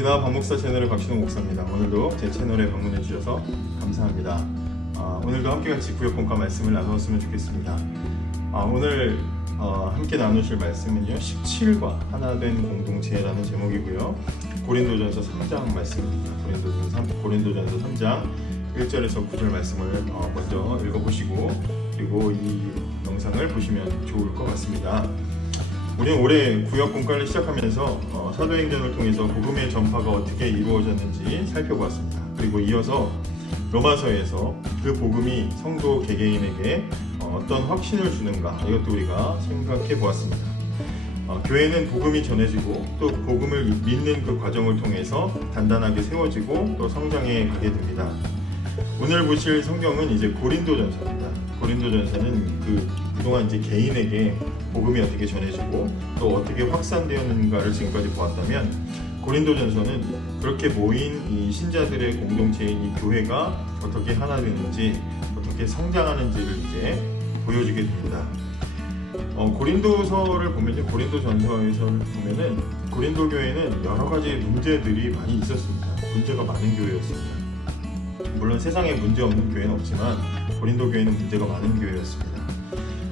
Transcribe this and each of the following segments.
반갑습니다. 박목사 채널의 박신호 목사입니다. 오늘도 제 채널에 방문해 주셔서 감사합니다. 오늘도 함께 같이 구역본과 말씀을 나누었으면 좋겠습니다. 오늘 함께 나누실 말씀은요, 17과 하나된 공동체라는 제목이고요. 고린도전서 3장 말씀입니다. 고린도전서 3장 1절에서 9절 말씀을 먼저 읽어보시고, 그리고 이 영상을 보시면 좋을 것 같습니다. 우리는 올해 구역 공과를 시작하면서 사도행전을 통해서 복음의 전파가 어떻게 이루어졌는지 살펴보았습니다. 그리고 이어서 로마서에서 그 복음이 성도 개개인에게 어떤 확신을 주는가, 이것도 우리가 생각해 보았습니다. 교회는 복음이 전해지고 또 복음을 믿는 그 과정을 통해서 단단하게 세워지고 또 성장해 가게 됩니다. 오늘 보실 성경은 이제 고린도전서입니다. 고린도전서는 그동안 이제 개인에게 복음이 어떻게 전해지고 또 어떻게 확산되었는가를 지금까지 보았다면, 고린도전서는 그렇게 모인 이 신자들의 공동체인 이 교회가 어떻게 하나 되는지, 어떻게 성장하는지를 이제 보여주게 됩니다. 고린도서를 보면요, 고린도전서에서 보면은 고린도 교회는 여러 가지 문제들이 많이 있었습니다. 문제가 많은 교회였습니다. 물론 세상에 문제 없는 교회는 없지만 고린도 교회는 문제가 많은 교회였습니다.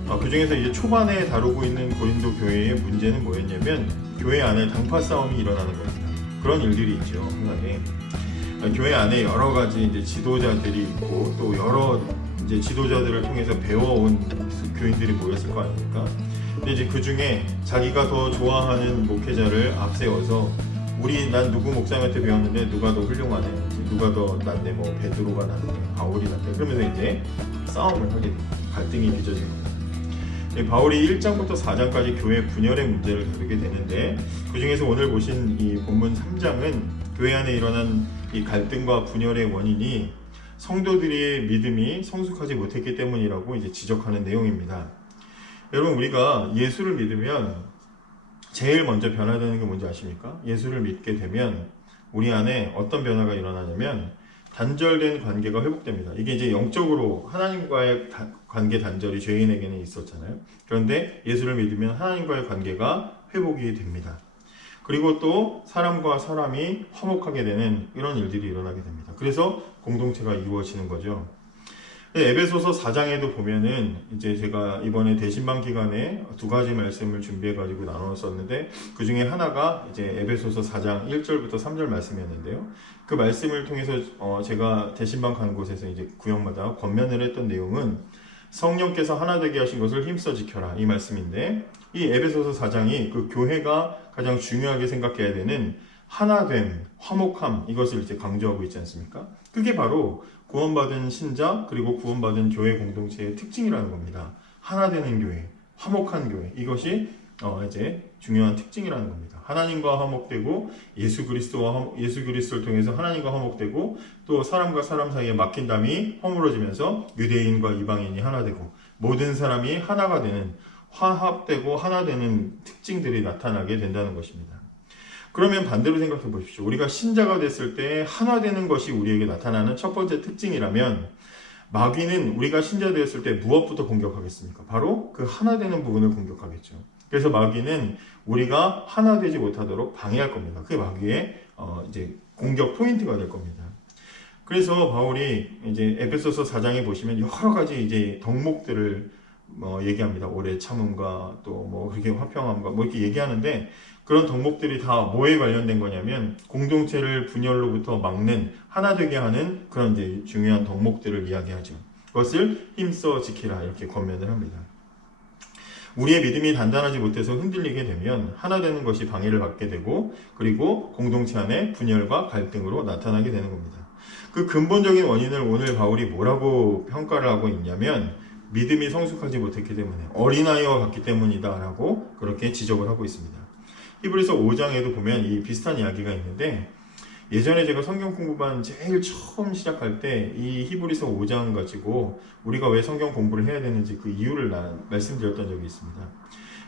그 중에서 이제 초반에 다루고 있는 고린도 교회의 문제는 뭐였냐면, 교회 안에 당파 싸움이 일어나는 겁니다. 그런 일들이 있죠, 흔하게. 교회 안에 여러 가지 이제 지도자들이 있고 또 여러 이제 지도자들을 통해서 배워온 교인들이 모였을 거 아닙니까? 근데 이제 그 중에 자기가 더 좋아하는 목회자를 앞세워서 난 누구 목사님한테 배웠는데 누가 더 훌륭하네, 누가 더 낫네, 뭐 베드로가 낫네, 바울이 낫네, 그러면서 이제 싸움을 하게 됩니다. 갈등이 빚어진 겁니다. 바울이 1장부터 4장까지 교회 분열의 문제를 다루게 되는데, 그 중에서 오늘 보신 이 본문 3장은 교회 안에 일어난 이 갈등과 분열의 원인이 성도들의 믿음이 성숙하지 못했기 때문이라고 이제 지적하는 내용입니다. 여러분, 우리가 예수를 믿으면 제일 먼저 변화되는 게 뭔지 아십니까? 예수를 믿게 되면 우리 안에 어떤 변화가 일어나냐면, 단절된 관계가 회복됩니다. 이게 이제 영적으로 하나님과의 관계 단절이 죄인에게는 있었잖아요. 그런데 예수를 믿으면 하나님과의 관계가 회복이 됩니다. 그리고 또 사람과 사람이 화목하게 되는 이런 일들이 일어나게 됩니다. 그래서 공동체가 이루어지는 거죠. 에베소서 4장에도 보면은 이제 제가 이번에 대신방 기간에 두 가지 말씀을 준비해 가지고 나눴었는데, 그 중에 하나가 이제 에베소서 4장 1절부터 3절 말씀이었는데요. 그 말씀을 통해서 제가 대신방 간 곳에서 이제 구역마다 권면을 했던 내용은, 성령께서 하나 되게 하신 것을 힘써 지켜라, 이 말씀인데, 이 에베소서 4장이 그 교회가 가장 중요하게 생각해야 되는 하나됨, 화목함, 이것을 이제 강조하고 있지 않습니까? 그게 바로 구원받은 신자 그리고 구원받은 교회 공동체의 특징이라는 겁니다. 하나 되는 교회, 화목한 교회, 이것이 이제 중요한 특징이라는 겁니다. 하나님과 화목되고 예수 그리스도를 통해서 하나님과 화목되고, 또 사람과 사람 사이에 막힌 담이 허물어지면서 유대인과 이방인이 하나 되고 모든 사람이 하나가 되는, 화합되고 하나 되는 특징들이 나타나게 된다는 것입니다. 그러면 반대로 생각해 보십시오. 우리가 신자가 됐을 때 하나 되는 것이 우리에게 나타나는 첫 번째 특징이라면, 마귀는 우리가 신자 되었을 때 무엇부터 공격하겠습니까? 바로 그 하나 되는 부분을 공격하겠죠. 그래서 마귀는 우리가 하나 되지 못하도록 방해할 겁니다. 그게 마귀의 이제 공격 포인트가 될 겁니다. 그래서 바울이 이제 에베소서 4장에 보시면 여러 가지 이제 덕목들을 얘기합니다. 오래 참음과 또 뭐 그렇게 화평함과 뭐 이렇게 얘기하는데, 그런 덕목들이 다 뭐에 관련된 거냐면, 공동체를 분열로부터 막는, 하나 되게 하는 그런 이제 중요한 덕목들을 이야기하죠. 그것을 힘써 지키라, 이렇게 권면을 합니다. 우리의 믿음이 단단하지 못해서 흔들리게 되면 하나 되는 것이 방해를 받게 되고, 그리고 공동체 안에 분열과 갈등으로 나타나게 되는 겁니다. 그 근본적인 원인을 오늘 바울이 뭐라고 평가를 하고 있냐면, 믿음이 성숙하지 못했기 때문에, 어린아이와 같기 때문이다 라고 그렇게 지적을 하고 있습니다. 히브리서 5장에도 보면 이 비슷한 이야기가 있는데, 예전에 제가 성경 공부반 제일 처음 시작할 때 이 히브리서 5장 가지고 우리가 왜 성경 공부를 해야 되는지 그 이유를 말씀드렸던 적이 있습니다.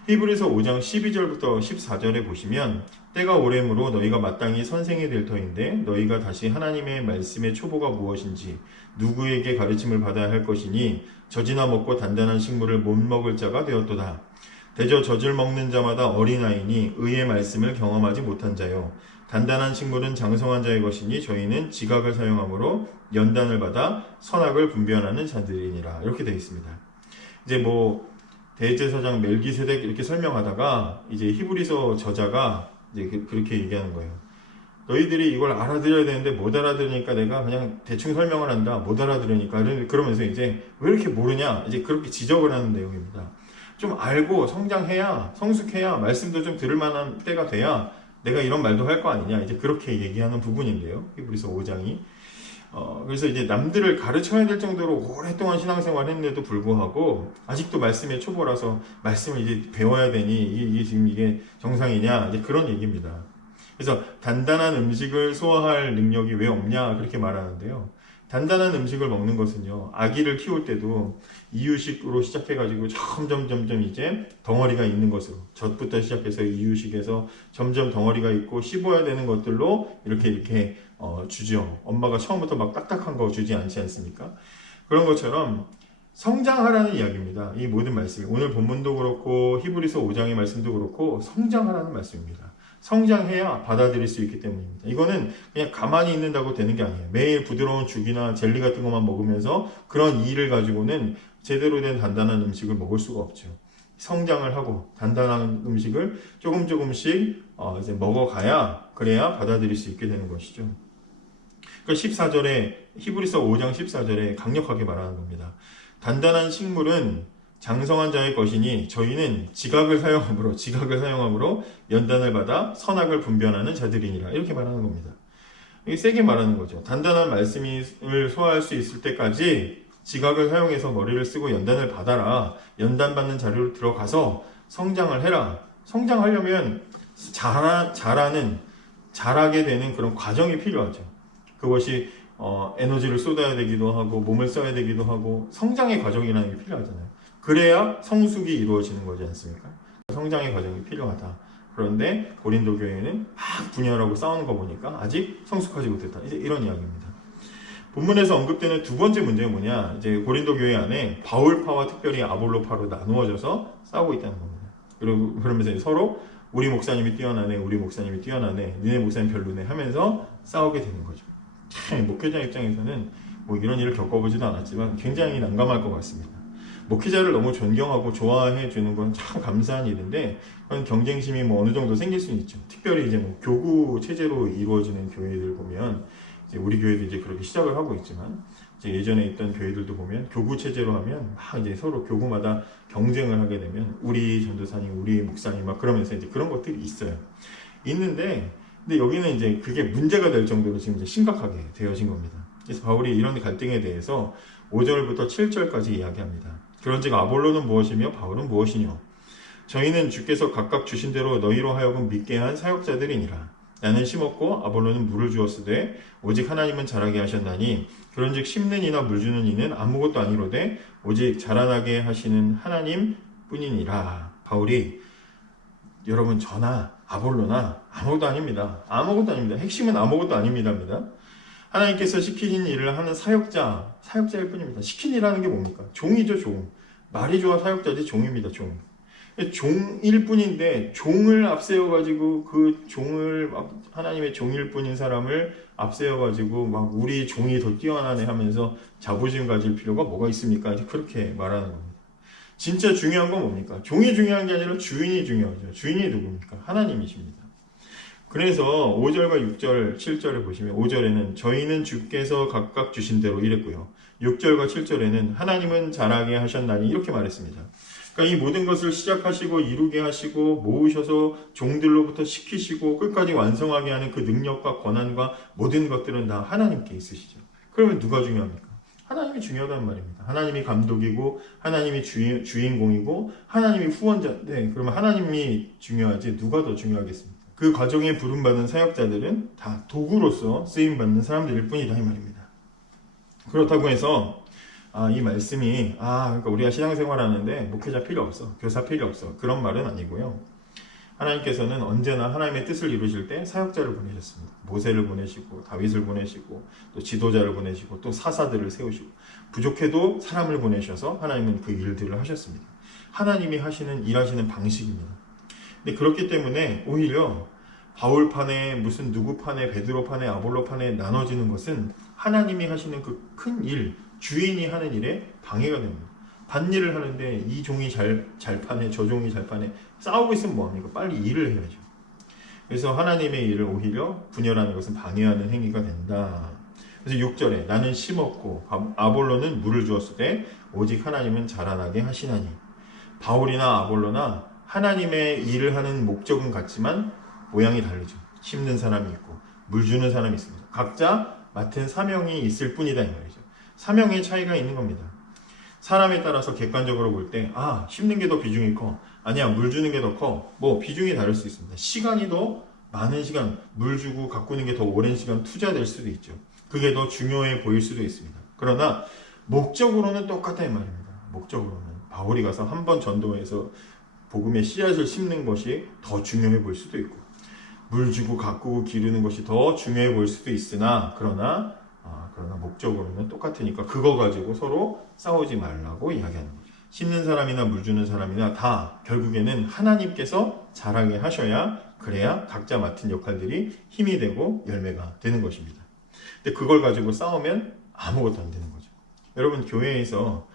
히브리서 5장 12절부터 14절에 보시면, 때가 오래므로 너희가 마땅히 선생이 될 터인데 너희가 다시 하나님의 말씀의 초보가 무엇인지 누구에게 가르침을 받아야 할 것이니 젖이나 먹고 단단한 식물을 못 먹을 자가 되었도다. 대저 젖을 먹는 자마다 어린아이니 의의 말씀을 경험하지 못한 자요. 단단한 식물은 장성한 자의 것이니 저희는 지각을 사용함으로 연단을 받아 선악을 분별하는 자들이니라. 이렇게 되어 있습니다. 이제 뭐 대제사장 멜기세덱 이렇게 설명하다가 이제 히브리서 저자가 이제 그렇게 얘기하는 거예요. 너희들이 이걸 알아들어야 되는데 못 알아들으니까 내가 그냥 대충 설명을 한다. 못 알아들으니까. 그러면서 이제 왜 이렇게 모르냐? 이제 그렇게 지적을 하는 내용입니다. 좀 알고 성장해야, 성숙해야, 말씀도 좀 들을 만한 때가 돼야 내가 이런 말도 할 거 아니냐. 이제 그렇게 얘기하는 부분인데요. 히브리서 5장이. 그래서 이제 남들을 가르쳐야 될 정도로 오랫동안 신앙생활 했는데도 불구하고 아직도 말씀에 초보라서 말씀을 이제 배워야 되니 이게 지금 이게 정상이냐. 이제 그런 얘기입니다. 그래서 단단한 음식을 소화할 능력이 왜 없냐 그렇게 말하는데요. 단단한 음식을 먹는 것은요, 아기를 키울 때도 이유식으로 시작해가지고 점점 이제 덩어리가 있는 것으로, 젖부터 시작해서 이유식에서 점점 덩어리가 있고 씹어야 되는 것들로 이렇게 주죠. 엄마가 처음부터 막 딱딱한 거 주지 않지 않습니까? 그런 것처럼 성장하라는 이야기입니다. 이 모든 말씀이 오늘 본문도 그렇고 히브리서 5장의 말씀도 그렇고 성장하라는 말씀입니다. 성장해야 받아들일 수 있기 때문입니다. 이거는 그냥 가만히 있는다고 되는 게 아니에요. 매일 부드러운 죽이나 젤리 같은 것만 먹으면서 그런 이를 가지고는 제대로 된 단단한 음식을 먹을 수가 없죠. 성장을 하고 단단한 음식을 조금씩 이제 먹어가야 그래야 받아들일 수 있게 되는 것이죠. 그 14절에 히브리서 5장 14절에 강력하게 말하는 겁니다. 단단한 식물은 장성한 자의 것이니 저희는 지각을 사용함으로 연단을 받아 선악을 분별하는 자들이니라. 이렇게 말하는 겁니다. 이게 세게 말하는 거죠. 단단한 말씀을 소화할 수 있을 때까지 지각을 사용해서 머리를 쓰고 연단을 받아라. 연단받는 자리로 들어가서 성장을 해라. 성장하려면 자라게 되는 그런 과정이 필요하죠. 그것이 에너지를 쏟아야 되기도 하고 몸을 써야 되기도 하고 성장의 과정이라는 게 필요하잖아요. 그래야 성숙이 이루어지는 거지 않습니까? 성장의 과정이 필요하다. 그런데 고린도 교회는 막 분열하고 싸우는 거 보니까 아직 성숙하지 못했다. 이제 이런 이야기입니다. 본문에서 언급되는 두 번째 문제는 뭐냐? 이제 고린도 교회 안에 바울파와 특별히 아볼로파로 나누어져서 싸우고 있다는 겁니다. 그리고 그러면서 서로 우리 목사님이 뛰어나네, 니네 목사님 별로네 하면서 싸우게 되는 거죠. 참 목회자 입장에서는 뭐 이런 일을 겪어보지도 않았지만 굉장히 난감할 것 같습니다. 목회자를 너무 존경하고 좋아해 주는 건 참 감사한 일인데 그런 경쟁심이 뭐 어느 정도 생길 수는 있죠. 특별히 이제 뭐 교구 체제로 이루어지는 교회들 보면 이제 우리 교회도 이제 그렇게 시작을 하고 있지만 이제 예전에 있던 교회들도 보면 교구 체제로 하면 막 이제 서로 교구마다 경쟁을 하게 되면 우리 전도사님, 우리 목사님 막 그러면서 이제 그런 것들이 있어요. 있는데 근데 여기는 이제 그게 문제가 될 정도로 지금 이제 심각하게 되어진 겁니다. 그래서 바울이 이런 갈등에 대해서 5절부터 7절까지 이야기합니다. 그런즉 아볼로는 무엇이며 바울은 무엇이뇨? 저희는 주께서 각각 주신 대로 너희로 하여금 믿게 한 사역자들이니라. 나는 심었고 아볼로는 물을 주었으되 오직 하나님은 자라게 하셨나니 그런즉 심는 이나 물 주는 이는 아무것도 아니로되 오직 자라나게 하시는 하나님 뿐이니라. 바울이 여러분 저나 아볼로나 아무것도 아닙니다. 핵심은 아무것도 아닙니다. 하나님께서 시키신 일을 하는 사역자일 뿐입니다. 시킨 일하는 게 뭡니까? 종이죠, 종. 말이 좋아 사역자지 종입니다, 종. 종일 뿐인데 종을 앞세워가지고 그 종을 하나님의 종일 뿐인 사람을 앞세워가지고 막 우리 종이 더 뛰어나네 하면서 자부심 가질 필요가 뭐가 있습니까? 그렇게 말하는 겁니다. 진짜 중요한 건 뭡니까? 종이 중요한 게 아니라 주인이 중요하죠. 주인이 누굽니까? 하나님이십니다. 그래서 5절과 6절, 7절을 보시면 5절에는 저희는 주께서 각각 주신 대로 이랬고요. 6절과 7절에는 하나님은 자라게 하셨나니 이렇게 말했습니다. 그러니까 이 모든 것을 시작하시고 이루게 하시고 모으셔서 종들로부터 시키시고 끝까지 완성하게 하는 그 능력과 권한과 모든 것들은 다 하나님께 있으시죠. 그러면 누가 중요합니까? 하나님이 중요하다는 말입니다. 하나님이 감독이고 하나님이 주인공이고 하나님이 후원자. 네, 그러면 하나님이 중요하지 누가 더 중요하겠습니까? 그 과정에 부름받은 사역자들은 다 도구로서 쓰임받는 사람들일 뿐이다 이 말입니다. 그렇다고 해서 이 말씀이 그러니까 우리가 신앙생활하는데 목회자 필요 없어, 교사 필요 없어 그런 말은 아니고요. 하나님께서는 언제나 하나님의 뜻을 이루실 때 사역자를 보내셨습니다. 모세를 보내시고 다윗을 보내시고 또 지도자를 보내시고 또 사사들을 세우시고 부족해도 사람을 보내셔서 하나님은 그 일들을 하셨습니다. 하나님이 일하시는 방식입니다. 근데 그렇기 때문에 오히려 바울판에 무슨 누구판에 베드로판에 아볼로판에 나눠지는 것은 하나님이 하시는 그 큰 일, 주인이 하는 일에 방해가 됩니다. 밭일을 하는데 이 종이 잘 파네, 저 종이 잘 파네, 싸우고 있으면 뭐합니까? 빨리 일을 해야죠. 그래서 하나님의 일을 오히려 분열하는 것은 방해하는 행위가 된다. 그래서 6절에 나는 심었고 아볼로는 물을 주었을 때 오직 하나님은 자라나게 하시나니. 바울이나 아볼로나 하나님의 일을 하는 목적은 같지만 모양이 다르죠. 심는 사람이 있고 물 주는 사람이 있습니다. 각자 맡은 사명이 있을 뿐이다 이 말이죠. 사명의 차이가 있는 겁니다. 사람에 따라서 객관적으로 볼 때 심는 게 더 비중이 커, 아니야 물 주는 게 더 커, 뭐 비중이 다를 수 있습니다. 시간이 더 많은 시간, 물 주고 가꾸는 게 더 오랜 시간 투자될 수도 있죠. 그게 더 중요해 보일 수도 있습니다. 그러나 목적으로는 똑같다 이 말입니다. 목적으로는 바울이 가서 한 번 전도해서 복음의 씨앗을 심는 것이 더 중요해 보일 수도 있고, 물 주고 가꾸고 기르는 것이 더 중요해 보일 수도 있으나 그러나 목적으로는 똑같으니까 그거 가지고 서로 싸우지 말라고 이야기하는 거죠. 심는 사람이나 물 주는 사람이나 다 결국에는 하나님께서 자라게 하셔야, 그래야 각자 맡은 역할들이 힘이 되고 열매가 되는 것입니다. 근데 그걸 가지고 싸우면 아무것도 안 되는 거죠. 여러분, 교회에서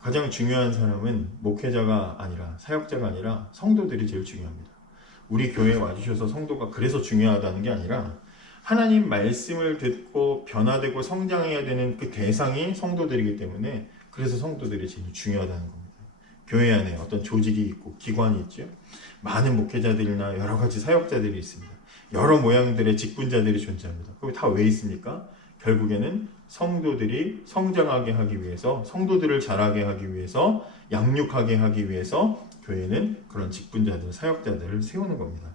가장 중요한 사람은 목회자가 아니라, 사역자가 아니라 성도들이 제일 중요합니다. 우리 교회에 와주셔서 성도가 그래서 중요하다는 게 아니라 하나님 말씀을 듣고 변화되고 성장해야 되는 그 대상이 성도들이기 때문에, 그래서 성도들이 제일 중요하다는 겁니다. 교회 안에 어떤 조직이 있고 기관이 있죠. 많은 목회자들이나 여러 가지 사역자들이 있습니다. 여러 모양들의 직분자들이 존재합니다. 그게 다 왜 있습니까? 결국에는 성도들이 성장하게 하기 위해서, 성도들을 자라게 하기 위해서, 양육하게 하기 위해서 교회는 그런 직분자들, 사역자들을 세우는 겁니다.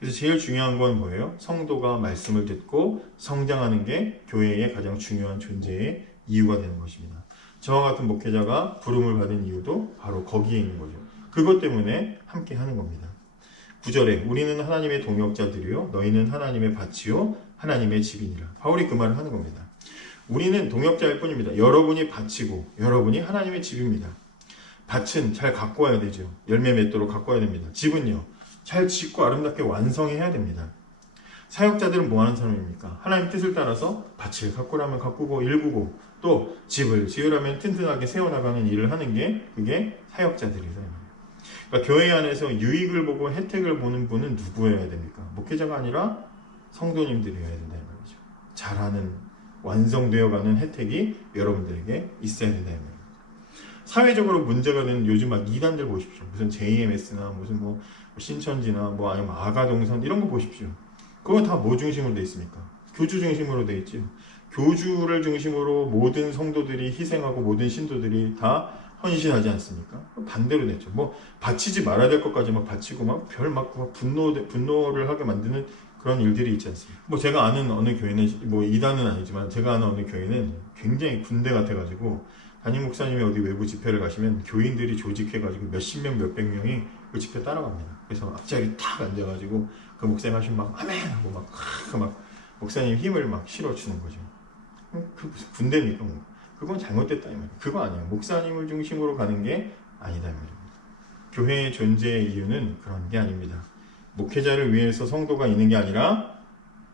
그래서 제일 중요한 건 뭐예요? 성도가 말씀을 듣고 성장하는 게 교회의 가장 중요한 존재의 이유가 되는 것입니다. 저와 같은 목회자가 부름을 받은 이유도 바로 거기에 있는 거죠. 그것 때문에 함께 하는 겁니다. 9절에 우리는 하나님의 동역자들이요 너희는 하나님의 밭이요 하나님의 집이니라. 바울이 그 말을 하는 겁니다. 우리는 동역자일 뿐입니다. 여러분이 밭이고 여러분이 하나님의 집입니다. 밭은 잘 가꿔야 되죠. 열매 맺도록 가꿔야 됩니다. 집은요, 잘 짓고 아름답게 완성해야 됩니다. 사역자들은 뭐 하는 사람입니까? 하나님 뜻을 따라서 밭을 가꾸라면 가꾸고 일구고, 또 집을 지으라면 튼튼하게 세워나가는 일을 하는 게 그게 사역자들이다. 그러니까 교회 안에서 유익을 보고 혜택을 보는 분은 누구여야 됩니까? 목회자가 아니라 성도님들이어야 된다 이 말이죠. 잘하는, 완성되어가는 혜택이 여러분들에게 있어야 된다 이 말이죠. 사회적으로 문제가 되는 요즘 막 이단들 보십시오. 무슨 JMS나 무슨 뭐 신천지나 뭐 아니면 아가동산 이런 거 보십시오. 그거 다 뭐 중심으로 돼 있습니까? 교주 중심으로 돼 있죠. 교주를 중심으로 모든 성도들이 희생하고 모든 신도들이 다 헌신하지 않습니까? 반대로 됐죠. 뭐 바치지 말아야 될 것까지 막 바치고 막 분노를 하게 만드는 그런 일들이 있지 않습니까? 뭐 제가 아는 어느 교회는, 뭐 이단은 아니지만 제가 아는 어느 교회는 굉장히 군대 같아가지고, 담임 목사님이 어디 외부 집회를 가시면 교인들이 조직해가지고 몇십 명, 몇백 명이 그 집회 따라갑니다. 그래서 앞자리 탁 앉아가지고 그 목사님 하시면 막 아멘 하고 막 목사님 힘을 막 실어주는 거죠. 그 무슨 군대입니까? 뭐. 그건 잘못됐다 이 말이에요. 그거 아니에요. 목사님을 중심으로 가는 게 아니다 이 말입니다. 교회의 존재의 이유는 그런 게 아닙니다. 목회자를 위해서 성도가 있는 게 아니라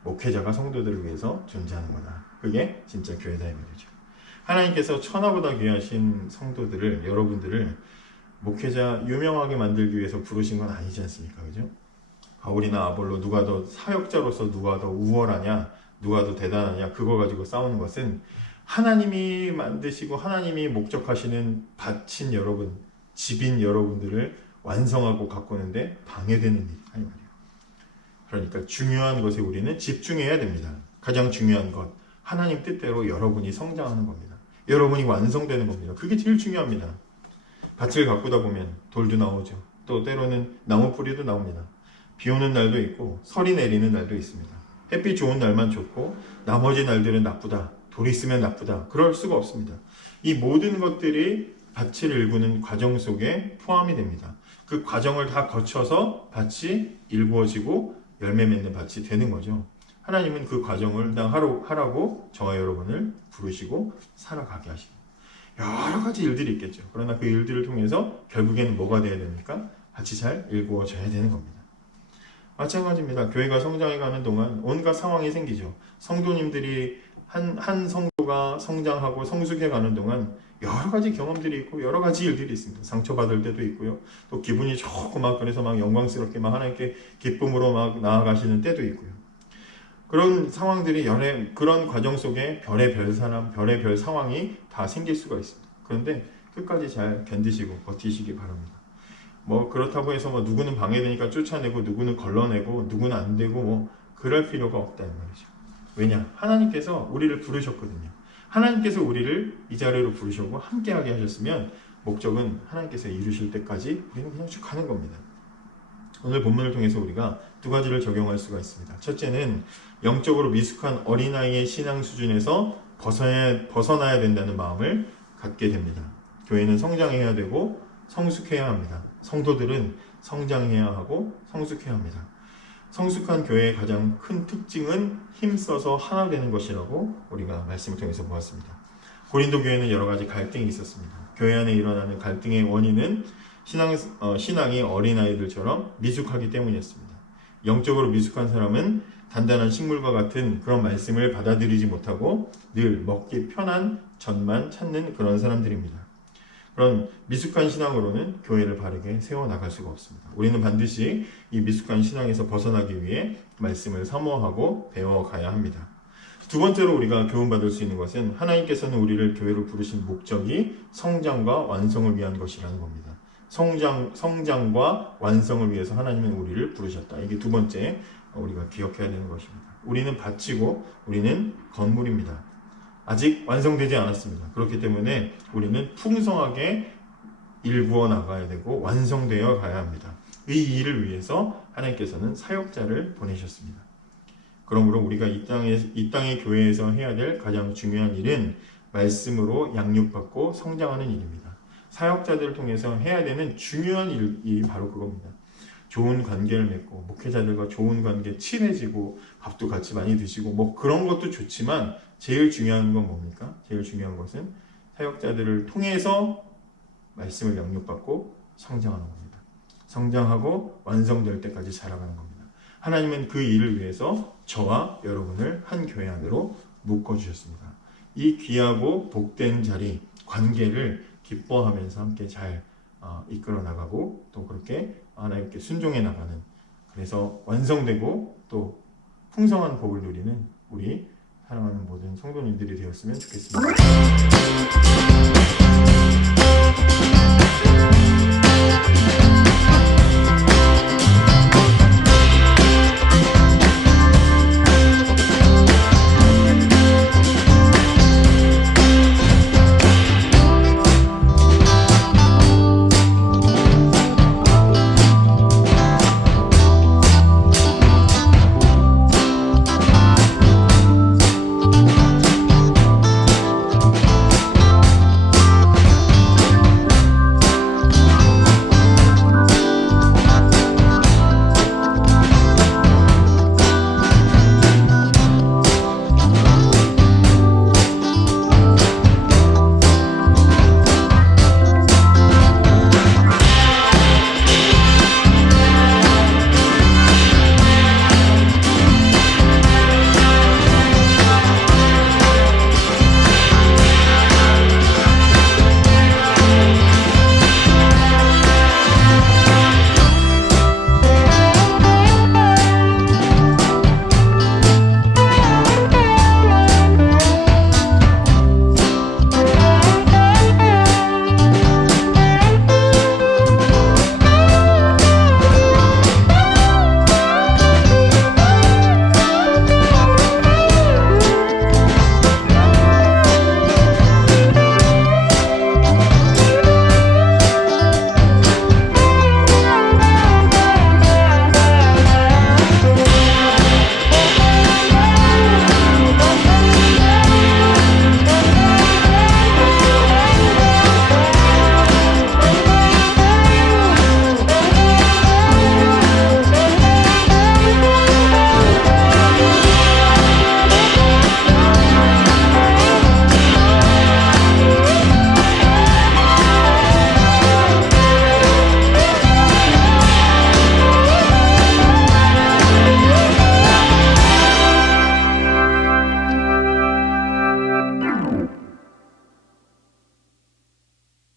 목회자가 성도들을 위해서 존재하는 거다. 그게 진짜 교회다 이 말이죠. 하나님께서 천하보다 귀하신 성도들을, 여러분들을 목회자 유명하게 만들기 위해서 부르신 건 아니지 않습니까? 그죠? 바울이나 아볼로 누가 더 사역자로서 누가 더 우월하냐, 누가 더 대단하냐, 그거 가지고 싸우는 것은 하나님이 만드시고 하나님이 목적하시는 밭인 여러분, 집인 여러분들을 완성하고 가꾸는데 방해되는 일이다 이 말이에요. 그러니까 중요한 것에 우리는 집중해야 됩니다. 가장 중요한 것, 하나님 뜻대로 여러분이 성장하는 겁니다. 여러분이 완성되는 겁니다. 그게 제일 중요합니다. 밭을 가꾸다 보면 돌도 나오죠. 또 때로는 나무 뿌리도 나옵니다. 비 오는 날도 있고 설이 내리는 날도 있습니다. 햇빛 좋은 날만 좋고 나머지 날들은 나쁘다, 돌이 있으면 나쁘다, 그럴 수가 없습니다. 이 모든 것들이 밭을 일구는 과정 속에 포함이 됩니다. 그 과정을 다 거쳐서 밭이 일구어지고 열매 맺는 밭이 되는 거죠. 하나님은 그 과정을 하라고 저와 여러분을 부르시고 살아가게 하십니다. 여러 가지 일들이 있겠죠. 그러나 그 일들을 통해서 결국에는 뭐가 돼야 됩니까? 밭이 잘 일구어져야 되는 겁니다. 마찬가지입니다. 교회가 성장해가는 동안 온갖 상황이 생기죠. 성도님들이 한 성도가 성장하고 성숙해가는 동안 여러 가지 경험들이 있고 여러 가지 일들이 있습니다. 상처받을 때도 있고요. 또 기분이 좋고 막 그래서 막 영광스럽게 막 하나님께 기쁨으로 막 나아가시는 때도 있고요. 그런 상황들이 그런 과정 속에 별의 별 사람, 별의 별 상황이 다 생길 수가 있습니다. 그런데 끝까지 잘 견디시고 버티시기 바랍니다. 뭐 그렇다고 해서 뭐 누구는 방해되니까 쫓아내고 누구는 걸러내고 누구는 안 되고 뭐 그럴 필요가 없다는 말이죠. 왜냐? 하나님께서 우리를 부르셨거든요. 하나님께서 우리를 이 자리로 부르셨고 함께하게 하셨으면 목적은 하나님께서 이루실 때까지 우리는 그냥 쭉 가는 겁니다. 오늘 본문을 통해서 우리가 두 가지를 적용할 수가 있습니다. 첫째는 영적으로 미숙한 어린아이의 신앙 수준에서 벗어나야 된다는 마음을 갖게 됩니다. 교회는 성장해야 되고 성숙해야 합니다. 성도들은 성장해야 하고 성숙해야 합니다. 성숙한 교회의 가장 큰 특징은 힘써서 하나 되는 것이라고 우리가 말씀을 통해서 보았습니다. 고린도 교회는 여러 가지 갈등이 있었습니다. 교회 안에 일어나는 갈등의 원인은 신앙이 어린아이들처럼 미숙하기 때문이었습니다. 영적으로 미숙한 사람은 단단한 식물과 같은 그런 말씀을 받아들이지 못하고 늘 먹기 편한 젖만 찾는 그런 사람들입니다. 그런 미숙한 신앙으로는 교회를 바르게 세워나갈 수가 없습니다. 우리는 반드시 이 미숙한 신앙에서 벗어나기 위해 말씀을 사모하고 배워가야 합니다. 두 번째로 우리가 교훈받을 수 있는 것은 하나님께서는 우리를 교회로 부르신 목적이 성장과 완성을 위한 것이라는 겁니다. 성장과 완성을 위해서 하나님은 우리를 부르셨다. 이게 두 번째 우리가 기억해야 되는 것입니다. 우리는 밭이고 우리는 건물입니다. 아직 완성되지 않았습니다. 그렇기 때문에 우리는 풍성하게 일구어 나가야 되고 완성되어 가야 합니다. 이 일을 위해서 하나님께서는 사역자를 보내셨습니다. 그러므로 우리가 이 땅의 교회에서 해야 될 가장 중요한 일은 말씀으로 양육받고 성장하는 일입니다. 사역자들을 통해서 해야 되는 중요한 일이 바로 그겁니다. 좋은 관계를 맺고 목회자들과 좋은 관계 친해지고 밥도 같이 많이 드시고 뭐 그런 것도 좋지만 제일 중요한 건 뭡니까? 제일 중요한 것은 사역자들을 통해서 말씀을 양육받고 성장하는 겁니다. 성장하고 완성될 때까지 자라가는 겁니다. 하나님은 그 일을 위해서 저와 여러분을 한 교회 안으로 묶어주셨습니다. 이 귀하고 복된 자리, 관계를 기뻐하면서 함께 잘 이끌어 나가고 또 그렇게 하나님께 순종해 나가는, 그래서 완성되고 또 풍성한 복을 누리는 우리 사랑하는 모든 성도님들이 되었으면 좋겠습니다.